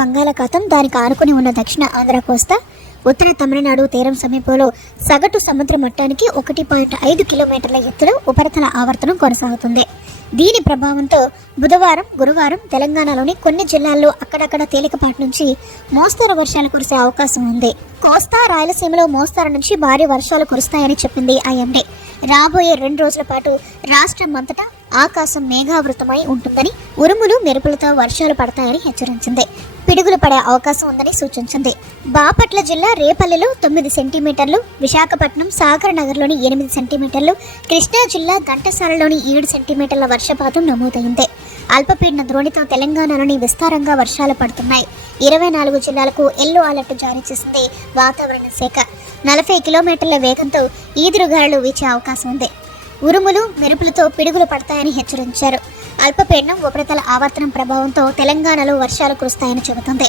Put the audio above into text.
బంగాళాఖాతం, దానికి ఆనుకుని ఉన్న దక్షిణ ఆంధ్ర కోస్తా, ఉత్తర తమిళనాడు తీరం సమీపంలో సగటు సముద్ర మట్టానికి 1.5 కిలోమీటర్ల ఎత్తులో ఉపరితల ఆవర్తనం కొనసాగుతుంది. దీని ప్రభావంతో బుధవారం, గురువారం తెలంగాణలోని కొన్ని జిల్లాల్లో అక్కడక్కడ తేలికపాటి నుంచి మోస్తరు వర్షాలు కురిసే అవకాశం ఉంది. కోస్తా, రాయలసీమలో మోస్తరు నుంచి భారీ వర్షాలు కురుస్తాయని చెప్పింది ఐఎండీ. రాబోయే 2 రోజుల పాటు రాష్ట్రం అంతటా ఆకాశం మేఘావృతమై ఉంటుందని, ఉరుములు మెరుపులతో వర్షాలు పడతాయని హెచ్చరించింది. పిడుగులు పడే అవకాశం ఉందని సూచించింది. బాపట్ల జిల్లా రేపల్లెలో 9 సెంటీమీటర్లు, విశాఖపట్నం సాగర్ నగర్లోని 8 సెంటీమీటర్లు, కృష్ణా జిల్లా ఘంటసాలలోని 7 సెంటీమీటర్ల వర్షపాతం నమోదైంది. అల్పపీడన ద్రోణితో తెలంగాణలోని విస్తారంగా వర్షాలు పడుతున్నాయి. 24 జిల్లాలకు ఎల్లో అలర్ట్ జారీ చేసింది వాతావరణ శాఖ. 40 కిలోమీటర్ల వేగంతో ఈదురుగాలులు వీచే అవకాశం ఉంది. ఉరుములు మెరుపులతో పిడుగులు పడతాయని హెచ్చరించారు. అల్పపీడనం ఉపరితల ఆవర్తనం ప్రభావంతో తెలంగాణలో వర్షాలు కురుస్తాయని చెబుతుంది.